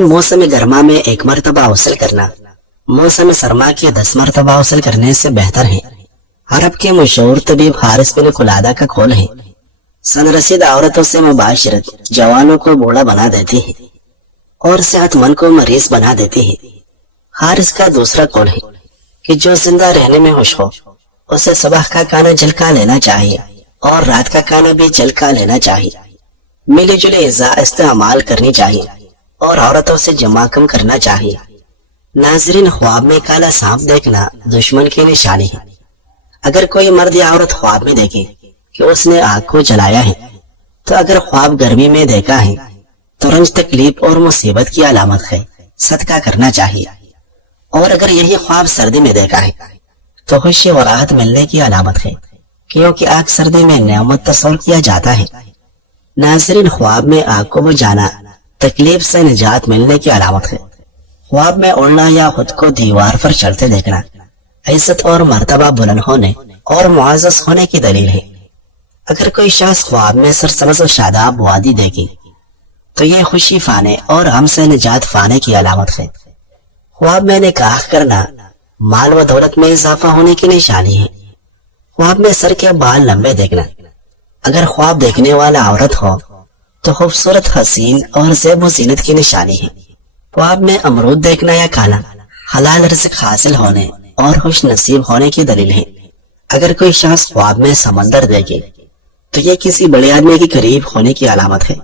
ناظرین، موسم گرما میں 1 مرتبہ غسل کرنا موسم سرما کے 10 مرتبہ غسل کرنے سے بہتر ہے۔ عرب کے مشہور طبیب حارث بن قلادہ کا قول ہے، سن رسید عورتوں سے مباشرت جوانوں کو بوڑھا بنا دیتی ہے اور صحت مند کو مریض بنا دیتی ہے۔ حارث کا دوسرا قول ہے کہ جو زندہ رہنے میں خوش ہو اسے صبح کا کھانا جلکا لینا چاہیے اور رات کا کھانا بھی جلکا لینا چاہیے۔ ملی جلی غذا استعمال کرنی چاہیے اور عورتوں سے جمع کم کرنا چاہیے۔ ناظرین، خواب میں کالا سانپ دیکھنا دشمن کی نشانی ہے۔ اگر کوئی مرد یا عورت خواب میں دیکھے کہ اس نے آگ کو جلایا ہے تو اگر خواب گرمی میں دیکھا ہے تو رنج، تکلیف اور مصیبت کی علامت ہے، صدقہ کرنا چاہیے۔ اور اگر یہی خواب سردی میں دیکھا ہے تو خوشی و راحت ملنے کی علامت ہے، کیونکہ آگ سردی میں نعمت تصور کیا جاتا ہے۔ ناظرین، خواب میں آگ کو بجھانا تکلیف سے نجات ملنے کی علامت ہے۔ خواب میں اڑنا یا خود کو دیوار پر چلتے دیکھنا عزت اور مرتبہ بلند ہونے اور معزز ہونے کی دلیل ہے۔ اگر کوئی شخص خواب میں سرسبز و شاداب وادی دیکھے تو یہ خوشی پانے اور غم سے نجات پانے کی علامت ہے۔ خواب میں نکاح کرنا مال و دولت میں اضافہ ہونے کی نشانی ہے۔ خواب میں سر کے بال لمبے دیکھنا اگر خواب دیکھنے والا عورت ہو تو خوبصورت، حسین اور زیب و زینت کی نشانی ہے۔ خواب میں امرود دیکھنا یا کھانا حلال رزق حاصل ہونے اور خوش نصیب ہونے کی دلیل ہے۔ اگر کوئی شخص خواب میں سمندر دیکھے تو یہ کسی بڑے آدمی کے قریب ہونے کی علامت ہے۔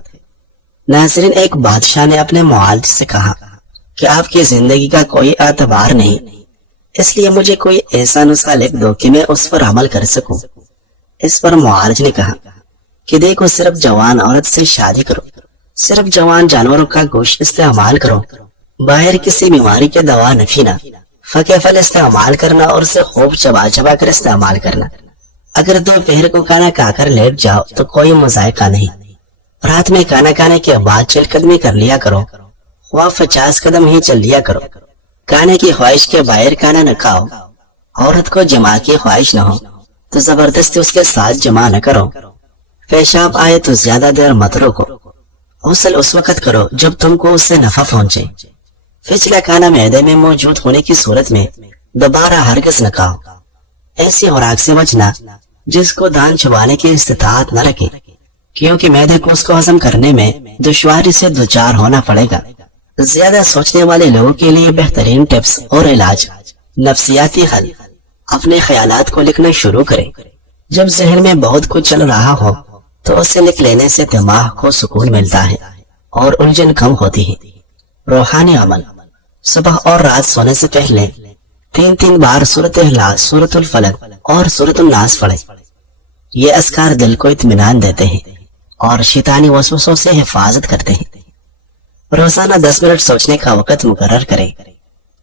ناظرین، ایک بادشاہ نے اپنے معالج سے کہا کہ آپ کی زندگی کا کوئی اعتبار نہیں، اس لیے مجھے کوئی ایسا نسخہ لکھ دو کہ میں اس پر عمل کر سکوں۔ اس پر معالج نے کہا کہ دیکھو، صرف جوان عورت سے شادی کرو، صرف جوان جانوروں کا گوشت استعمال کرو، باہر کسی بیماری کے دوا نہ پینا، فاکہ پھل استعمال کرنا اور اسے خوب چبا چبا کر استعمال کرنا۔ اگر دوپہر کو کھانا کھا کر لیٹ جاؤ تو کوئی مذائقہ نہیں، رات میں کھانا کھانے کے بعد چل قدمی کر لیا کرو، خواہ 50 قدم ہی چل لیا کرو۔ کھانے کی خواہش کے باہر کھانا نہ کھاؤ۔ عورت کو جماع کی خواہش نہ ہو تو زبردستی اس کے ساتھ جماع نہ کرو۔ پیشاب آئے تو زیادہ دیر مت روکو، غسل اس وقت کرو جب تم کو اس سے نفع پہنچے۔ پچھلا کھانا معدے میں موجود ہونے کی صورت میں دوبارہ ہرگز نہ کھاؤ۔ ایسی خوراک سے بچنا جس کو دان چبانے کی استطاعت نہ رکھے، کیونکہ معدے کو اس کو ہضم کرنے میں دشواری سے دوچار ہونا پڑے گا۔ زیادہ سوچنے والے لوگوں کے لیے بہترین ٹپس اور علاج، نفسیاتی حل۔ اپنے خیالات کو لکھنا شروع کریں۔ جب ذہن میں بہت کچھ چل رہا ہو تو اسے لکھ لینے سے دماغ کو سکون ملتا ہے اور الجھن کم ہوتی ہے۔ روحانی عمل، صبح اور رات سونے سے پہلے 3 بار سورۃ اخلاص، سورۃ الفلق اور سورۃ الناس پڑھیں۔ یہ اذکار دل کو اطمینان دیتے ہیں اور شیطانی وسوسوں سے حفاظت کرتے ہیں۔ روزانہ 10 منٹ سوچنے کا وقت مقرر کریں۔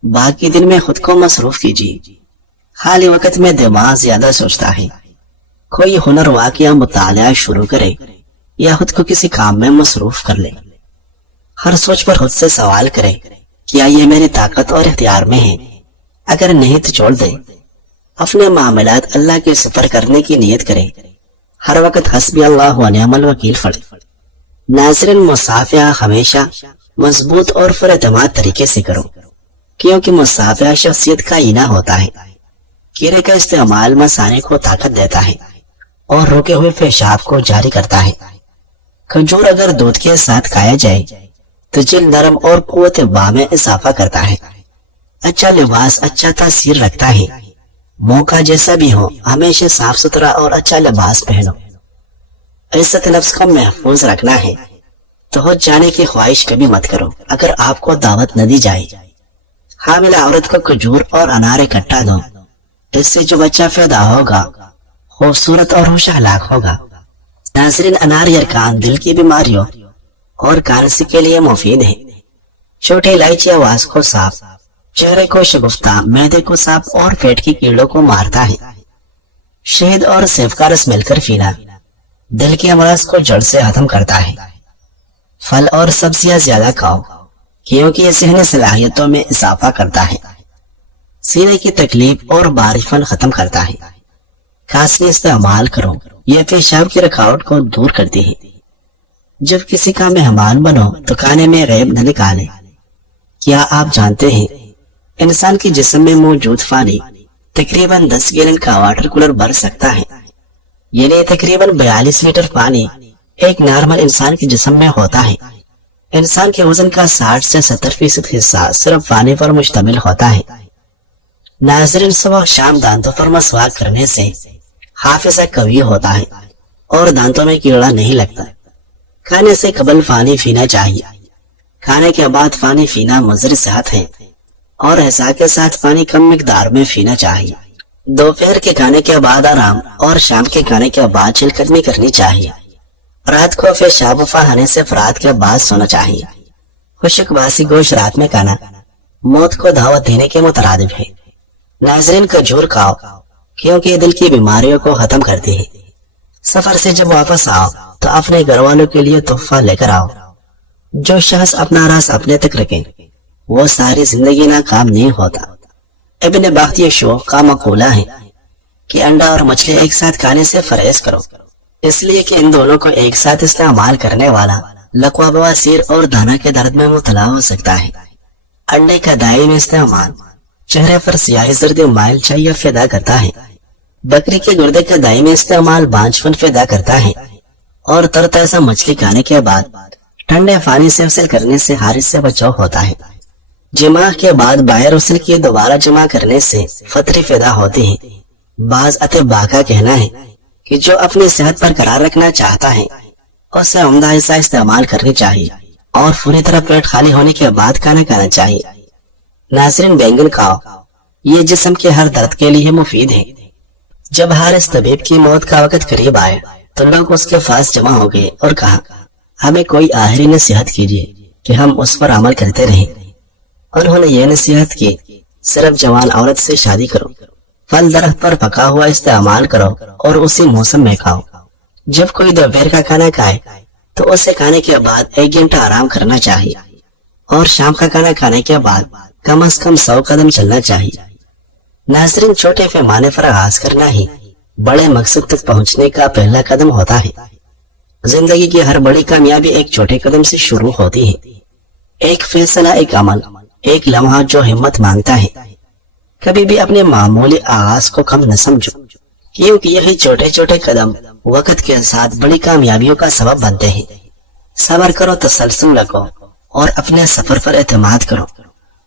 باقی دن میں خود کو مصروف کیجیے۔ خالی وقت میں دماغ زیادہ سوچتا ہے۔ کوئی ہنر، واقعہ، مطالعہ شروع کرے یا خود کو کسی کام میں مصروف کر لے۔ ہر سوچ پر خود سے سوال کرے، کیا یہ میری طاقت اور اختیار میں ہے؟ اگر نہیں تو چھوڑ دے۔ اپنے معاملات اللہ کے سپر کرنے کی نیت کرے۔ ہر وقت حسبی اللہ و نعم الوکیل پڑھے۔ ناظرین، مصافحہ ہمیشہ مضبوط اور پر اعتماد طریقے سے کرو، کیونکہ مصافحہ شخصیت کا آئینہ ہوتا ہے۔ کیڑے کا استعمال مثانے کو طاقت دیتا ہے اور روکے ہوئے پیشاب کو جاری کرتا ہے۔ کھجور اگر دودھ کے ساتھ کھایا جائے تو جلد نرم اور قوت باہ میں اضافہ کرتا ہے۔ اچھا لباس اچھا تاثیر رکھتا ہے۔ موقع جیسا بھی ہو، ہمیشہ صاف ستھرا اور اچھا لباس پہنو۔ عزت نفس کو محفوظ رکھنا ہے تو ہو جانے کی خواہش کبھی مت کرو اگر آپ کو دعوت نہ دی جائے۔ حاملہ عورت کو کھجور اور انار اکٹھا دو، اس سے جو بچہ پیدا ہوگا خوبصورت اور خوش اخلاق ہوگا۔ ناظرین، انار یرکان دل کی بیماریوں اور کانسی کے لیے مفید ہے۔ چھوٹی الائچی آواز کو صاف، چہرے کو شگفتہ، معدے کو صاف اور پیٹ کی کیڑوں کو مارتا ہے۔ شہد اور سیب کا رس مل کر پینا دل کے امراض کو جڑ سے ختم کرتا ہے۔ پھل اور سبزیاں زیادہ کھاؤ، کیونکہ یہ ذہنی صلاحیتوں میں اضافہ کرتا ہے۔ سینے کی تکلیف اور بارش پن ختم کرتا ہے۔ کھانسی استعمال کرو، یہ پیشاب کی رکاوٹ کو دور کرتی ہے۔ جب کسی کا مہمان بنو تو کھانے میں غیب نہ نکالے، کیا آپ جانتے ہیں انسان کے جسم میں موجود پانی تقریباً 10 گیلن کا واٹر کولر بھر سکتا ہے، یعنی تقریباً 42 لیٹر پانی ایک نارمل انسان کے جسم میں ہوتا ہے۔ انسان کے وزن کا 60 سے 70% حصہ صرف پانی پر مشتمل ہوتا ہے۔ ناظرین، صبح شام دانتوں پر مسواک کرنے سے حافظہ قوی ہوتا ہے اور دانتوں میں کیڑا نہیں لگتا۔ کھانے سے قبل پانی پینا چاہیے، کھانے کے بعد پانی پینا مضر صحت ہے اور عشاء کے ساتھ پانی کم مقدار میں پینا چاہیے۔ دوپہر کے کھانے کے بعد آرام اور شام کے کھانے کے بعد چہل قدمی کرنی چاہیے۔ رات کو پیشاب و فہانے سے افراد کے بعد سونا چاہیے۔ خشک باسی گوشت رات میں کھانا موت کو دعوت دینے کے مترادف ہے۔ ناظرین، کھجور کھاؤ کیونکہ یہ دل کی بیماریوں کو ختم کرتی ہے۔ سفر سے جب واپس آؤ تو اپنے گھر والوں کے لیے تحفہ لے کر آؤ۔ جو شخص اپنا راز اپنے تک رکھے وہ ساری زندگی ناکام نہیں ہوتا۔ ابن بختی شوق کا مقولہ ہے کہ انڈا اور مچھلی ایک ساتھ کھانے سے پرہیز کرو، اس لیے کہ ان دونوں کو ایک ساتھ استعمال کرنے والا لقوہ بواسیر اور دانہ کے درد میں مبتلا ہو سکتا ہے۔ انڈے کا دائمی استعمال چہرے پر سیاہی زردی مائل چاہیے پیدا کرتا ہے۔ بکری کے گردے کا دائمی استعمال بانجھ پن پیدا کرتا ہے اور ترتازہ مچھلی کھانے کے بعد ٹھنڈے پانی سے غسل کرنے سے حارث سے بچاؤ ہوتا ہے۔ جماع کے بعد باہر غسل کی دوبارہ جمع کرنے سے فطری پیدا ہوتی ہے۔ بعض اطباء کا کہنا ہے کہ جو اپنی صحت پر قرار رکھنا چاہتا ہے اسے عمدہ حصہ استعمال کرنی چاہیے اور پوری طرح پیٹ خالی ہونے کے بعد کھانا کھانا چاہیے۔ ناظرین، بینگن کھاؤ، یہ جسم کے ہر درد کے لیے مفید ہے۔ جب حارث طبیب کی موت کا وقت قریب آیا تو لوگ اس کے پاس جمع ہو گئے اور کہا، ہمیں کوئی آخری نصیحت کیجیے کہ ہم اس پر عمل کرتے رہیں۔ انہوں نے یہ نصیحت کی، صرف جوان عورت سے شادی کرو، پھل درخت پر پکا ہوا استعمال کرو اور اسی موسم میں کھاؤ۔ جب کوئی دوپہر کا کھانا کھائے تو اسے کھانے کے بعد 1 گھنٹہ آرام کرنا چاہیے اور شام کا کھانا کھانے کے بعد کم از کم 100 قدم چلنا چاہیے۔ ناظرین، چھوٹے پیمانے پر آغاز کرنا ہی بڑے مقصد تک پہنچنے کا پہلا قدم ہوتا ہے۔ زندگی کی ہر بڑی کامیابی ایک چھوٹے قدم سے شروع ہوتی ہے۔ ایک فیصلہ، ایک عمل، ایک لمحہ جو ہمت مانگتا ہے۔ کبھی بھی اپنے معمولی آغاز کو کم نہ سمجھو، کیونکہ یہی چھوٹے چھوٹے قدم وقت کے ساتھ بڑی کامیابیوں کا سبب بنتے ہیں۔ صبر کرو، تسلسل رکھو اور اپنے سفر پر اعتماد کرو۔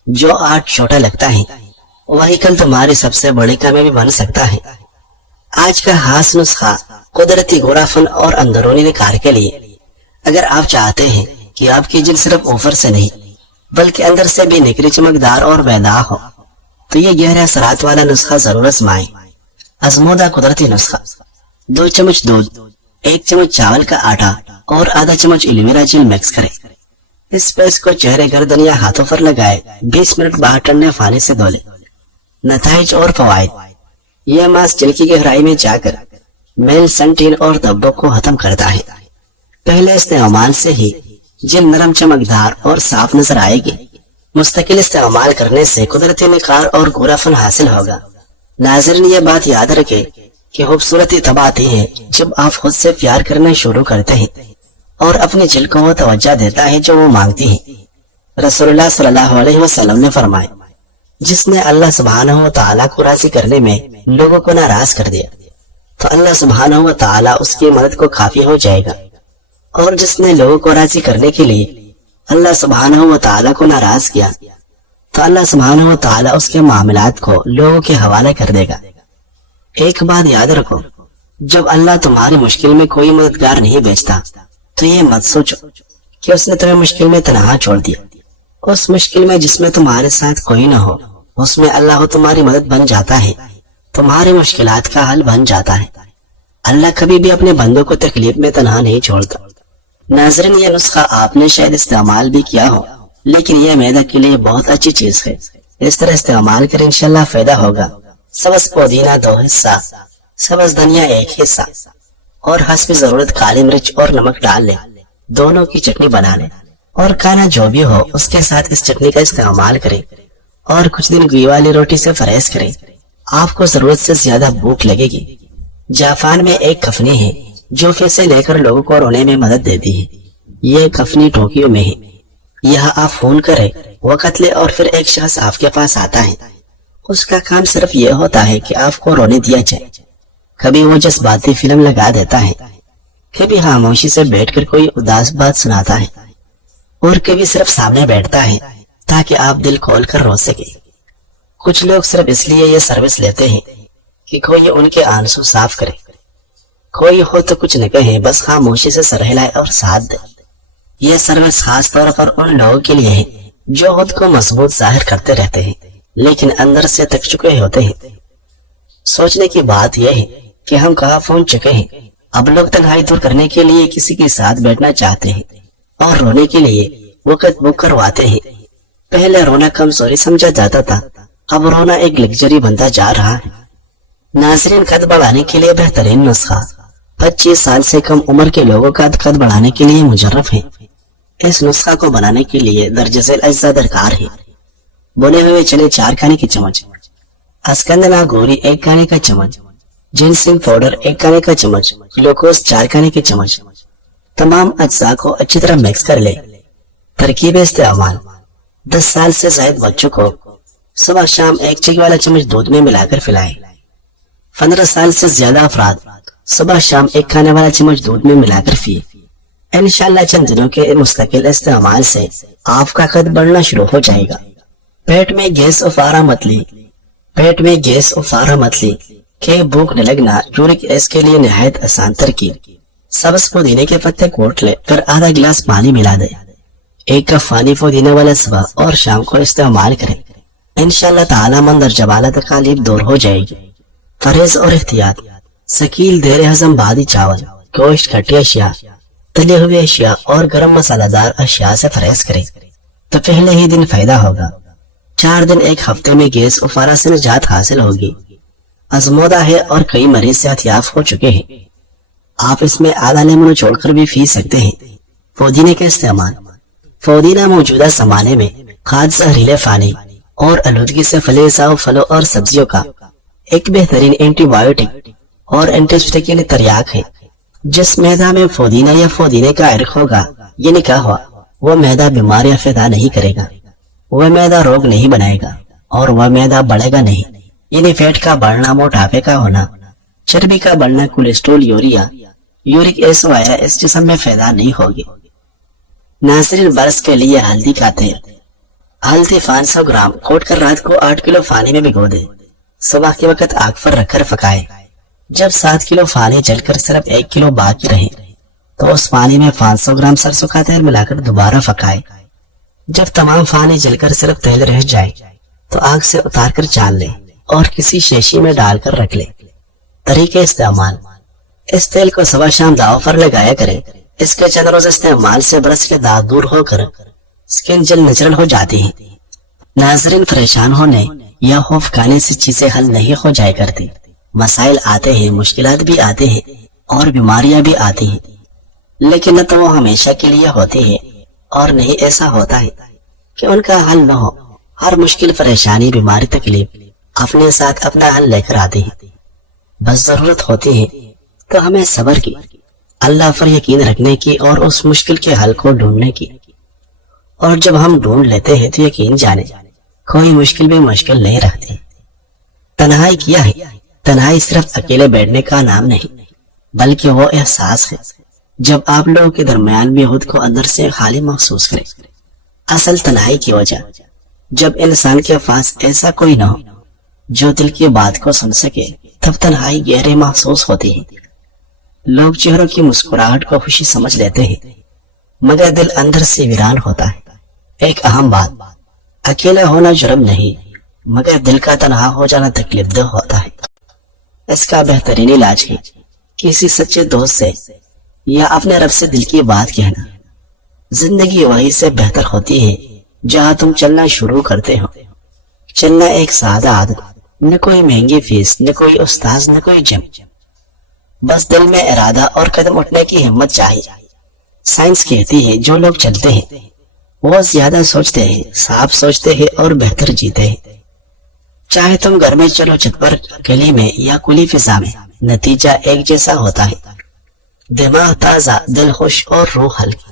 جو آج چھوٹا لگتا ہے وہی کل تمہاری سب سے بڑی کامیابی بن سکتا ہے۔ آج کا خاص نسخہ قدرتی گورا فن اور اندرونی نکھار کے لیے۔ اگر آپ چاہتے ہیں کہ آپ کی جلد صرف اوپر سے نہیں بلکہ اندر سے بھی نکری چمکدار اور بیدار ہو تو یہ گہرے اثرات والا نسخہ ضرور آزمائیں۔ آزمودہ قدرتی نسخہ: 2 چمچ دودھ، 1 چمچ چاول کا آٹا اور آدھا چمچ ایلوویرا جیل مکس کریں۔ اس پیسٹ کو چہرے، گردن یا ہاتھوں پر لگائے 20 منٹ باہر ٹھنڈے پانی سے دھو لیں۔ نتائج اور فوائد: یہ ماسک جل کی گہرائی میں جا کر میل، سنٹین اور دبوں کو ختم کرتا ہے۔ پہلے استعمال سے ہی جلد نرم، چمکدار اور صاف نظر آئے گی۔ مستقل استعمال کرنے سے قدرتی نکھار اور گورا فن حاصل ہوگا۔ ناظرین، یہ بات یاد رکھے کہ خوبصورتی تب آتی ہے جب آپ خود سے پیار کرنا شروع کرتے ہیں اور اپنی جلد کو وہ توجہ دیتا ہے جو وہ مانگتی ہے۔ رسول اللہ صلی اللہ علیہ وسلم نے فرمایا، جس نے اللہ سبحانہ و تعالیٰ کو راضی کرنے میں لوگوں کو ناراض کر دیا تو اللہ سبحانہ و تعالیٰ اس کی مدد کو کافی ہو جائے گا، اور جس نے لوگوں کو راضی کرنے کے لیے اللہ سبحانہ و تعالیٰ کو ناراض کیا تو اللہ سبحانہ و تعالیٰ اس کے معاملات کو لوگوں کے حوالے کر دے گا۔ ایک بات یاد رکھو، جب اللہ تمہاری مشکل میں کوئی مددگار نہیں بھیجتا تو یہ مت سوچو کہ اس نے تمہیں مشکل میں تنہا چھوڑ دیا۔ اس مشکل میں جس میں تمہارے ساتھ کوئی نہ ہو، اس میں اللہ تمہاری مدد بن جاتا ہے، تمہاری مشکلات کا حل بن جاتا ہے۔ اللہ کبھی بھی اپنے بندوں کو تکلیف میں تنہا نہیں چھوڑتا۔ ناظرین، یہ نسخہ آپ نے شاید استعمال بھی کیا ہو، لیکن یہ معدے کے لیے بہت اچھی چیز ہے۔ اس طرح استعمال کر انشاءاللہ فائدہ ہوگا۔ سبز پودینہ 2 حصہ، سبز دھنیا 1 حصہ اور حسب ضرورت کالی مرچ اور نمک ڈال لیں۔ دونوں کی چٹنی بنا لیں اور کھانا جو بھی ہو اس کے ساتھ اس چٹنی کا استعمال کریں اور کچھ دن گھی والی روٹی سے پرہیز کریں۔ آپ کو ضرورت سے زیادہ بھوک لگے گی۔ جاپان میں ایک کفنی ہے جو پھر سے لے کر لوگوں کو رونے میں مدد دیتی ہے۔ یہ کفنی ٹوکیو میں ہے۔ یہاں آپ فون کریں، وقت لے اور پھر ایک شخص آپ کے پاس آتا ہے، اس کا کام صرف یہ ہوتا ہے کہ آپ کو رونے دیا جائے۔ کبھی وہ جذباتی فلم لگا دیتا ہے، کبھی خاموشی سے بیٹھ کر کوئی اداس بات سناتا ہے، اور کبھی صرف سامنے بیٹھتا ہے تاکہ آپ دل کھول کر رو سکے۔ کچھ لوگ صرف اس لیے یہ سروس لیتے ہیں کہ کوئی ان کے آنسو صاف کرے، کوئی ہو تو کچھ نہ کہے، بس خاموشی سے سر ہلائے اور ساتھ دے۔ یہ سروس خاص طور پر ان لوگوں کے لیے ہے جو خود کو مضبوط ظاہر کرتے رہتے ہیں لیکن اندر سے تک چکے ہوتے ہیں۔ سوچنے کی بات یہ ہے کہ ہم کہاں پہنچ چکے ہیں۔ اب لوگ تنہائی دور کرنے کے لیے کسی کے ساتھ بیٹھنا چاہتے ہیں اور رونے کے لیے وقت بک کرواتے ہیں۔ پہلے رونا کمزوری سمجھا جاتا تھا، اب رونا ایک لگژری بنتا جا رہا ہے۔ ناظرین، قد بڑھانے کے لیے بہترین نسخہ 25 سال سے کم عمر کے لوگوں کا قد بڑھانے کے لیے مجرب ہے۔ اس نسخہ کو بنانے کے لیے درج ذیل اجزاء درکار ہے: بنے ہوئے چنے 4 کھانے کی چمچ، اسکندنا گوری 1 کھانے کا چمچ، جنسنگ پاؤڈر 1 کھانے کا چمچ، گلوکوز 4 کھانے کی چمچ۔ تمام اجزاء کو اچھی طرح مکس کر لے۔ ترکیب استعمال: 10 سال سے زائد بچوں کو صبح شام 1 چائے والا چمچ دودھ میں ملا کر پلائیں۔ 15 سال سے زیادہ افراد صبح شام 1 کھانے والا چمچ دودھ میں ملا کر پیے۔ انشاءاللہ چند دنوں کے مستقل استعمال سے آپ کا قد بڑھنا شروع ہو جائے گا۔ پیٹ میں گیس افارہ متلی کہ بھوک نہ لگنا، یورک ایسڈ کے لیے نہایت آسان ترکیب: سبز پودینے کے پتے کوٹ لے، پھر آدھا گلاس پانی ملا دے۔ 1 کپ پانی پودینے والا صبح اور شام کو استعمال کریں۔ انشاءاللہ تعالی مندرجہ بالا تکالیف دور ہو جائے گی۔ پرہیز اور احتیاط: ثقیل دیر ہضم بادی چاول، گوشت، کھٹی اشیاء، تلے ہوئے اشیاء اور گرم مسالہ دار اشیاء سے پرہیز کریں تو پہلے ہی دن فائدہ ہوگا۔ 4 دن 1 ہفتے میں گیس افارہ سے نجات حاصل ہوگی۔ آزمودہ ہے اور کئی مریض صحت یاب ہو چکے ہیں۔ آپ اس میں آدھا لیمن چھوڑ کر بھی پی سکتے ہیں۔ پودینے کا استعمال: پودینہ موجودہ زمانے میں کھاد زہریلے پانی اور آلودگی سے فلیزا پھلوں اور سبزیوں کا ایک بہترین اینٹی بایوٹک اور اینٹی سیپٹک یعنی تریاق ہے۔ جس معدہ میں پودینہ یا پودینے کا عرق ہوگا یہ نکاح ہوا، وہ معدہ بیماریاں پیدا نہیں کرے گا، وہ معدہ روگ نہیں بنائے گا، اور وہ معدہ بڑھے گا نہیں، یعنی فیٹ کا بڑھنا، موٹاپے کا ہونا، چربی کا بڑھنا، کولیسٹرول، یوریا، یورک ایسڈ وغیرہ اس جسم میں پیدا نہیں ہوگی۔ ناظرین، برس کے لیے ہلدی کا تیل: ہلدی 500 گرام کوٹ کر رات کو 8 کلو پانی میں بھگو دے، صبح کے وقت آگ پر رکھ کر پکائے۔ جب 7 کلو پانی جل کر صرف 1 کلو باقی رہے تو اس پانی میں 500 گرام سرسوں کا تیل ملا کر دوبارہ پکائے۔ جب تمام پانی جل کر صرف تیل رہ جائے تو آگ سے اتار کر چال لے اور کسی شیشی میں ڈال کر رکھ لے۔ طریقہ استعمال: اس تیل کو صبح شام داؤں پر لگایا کرے۔ اس کے چند روز استعمال سے برس کے داغ دور ہو کر سکن جلد نیچرل ہو جاتی ہے۔ ناظرین، پریشان ہونے یا خوف کھانے سے چیزیں حل نہیں ہو جائے کرتی۔ مسائل آتے ہیں، مشکلات بھی آتے ہیں اور بیماریاں بھی آتی ہیں، لیکن نہ تو وہ ہمیشہ کے لیے ہوتی ہے اور نہیں ایسا ہوتا ہے کہ ان کا حل نہ ہو۔ ہر مشکل، پریشانی، بیماری، تکلیف اپنے ساتھ اپنا حل لے کر آتی ہے۔ بس ضرورت ہوتی ہے تو ہمیں صبر کی، اللہ پر یقین رکھنے کی اور اس مشکل کے حل کو ڈھونڈنے کی۔ اور جب ہم ڈھونڈ لیتے ہیں تو یقین جانے کوئی مشکل بھی مشکل نہیں رہتی۔ تنہائی کیا ہے؟ تنہائی صرف اکیلے بیٹھنے کا نام نہیں، بلکہ وہ احساس ہے جب آپ لوگوں کے درمیان بھی خود کو اندر سے خالی محسوس کرے۔ اصل تنہائی کی وجہ جب انسان کے پاس ایسا کوئی نہ ہو جو دل کی بات کو سن سکے، تب تنہائی گہرے محسوس ہوتی ہے۔ لوگ چہروں کی مسکراہٹ کو خوشی سمجھ لیتے ہیں، مگر دل اندر سے ویران ہوتا ہے۔ ایک اہم بات: اکیلا ہونا جرم نہیں، مگر دل کا تنہا ہو جانا تکلیف دہ ہوتا ہے۔ اس کا بہترین علاج ہے کسی سچے دوست سے یا اپنے رب سے دل کی بات کہنا۔ زندگی وہی سے بہتر ہوتی ہے جہاں تم چلنا شروع کرتے ہو۔ چلنا ایک سادہ عادت، نہ کوئی مہنگی فیس، نہ کوئی استاذ، نہ کوئی جم، بس دل میں ارادہ اور قدم اٹھنے کی ہمت چاہیے۔ سائنس کہتی ہے جو لوگ چلتے ہیں وہ زیادہ سوچتے ہیں، صاف سوچتے ہیں اور بہتر جیتے ہیں۔ چاہے تم گھر میں چلو، چھت پر، گلی میں یا کھلی فضا میں، نتیجہ ایک جیسا ہوتا ہے: دماغ تازہ، دل خوش اور روح ہلکی۔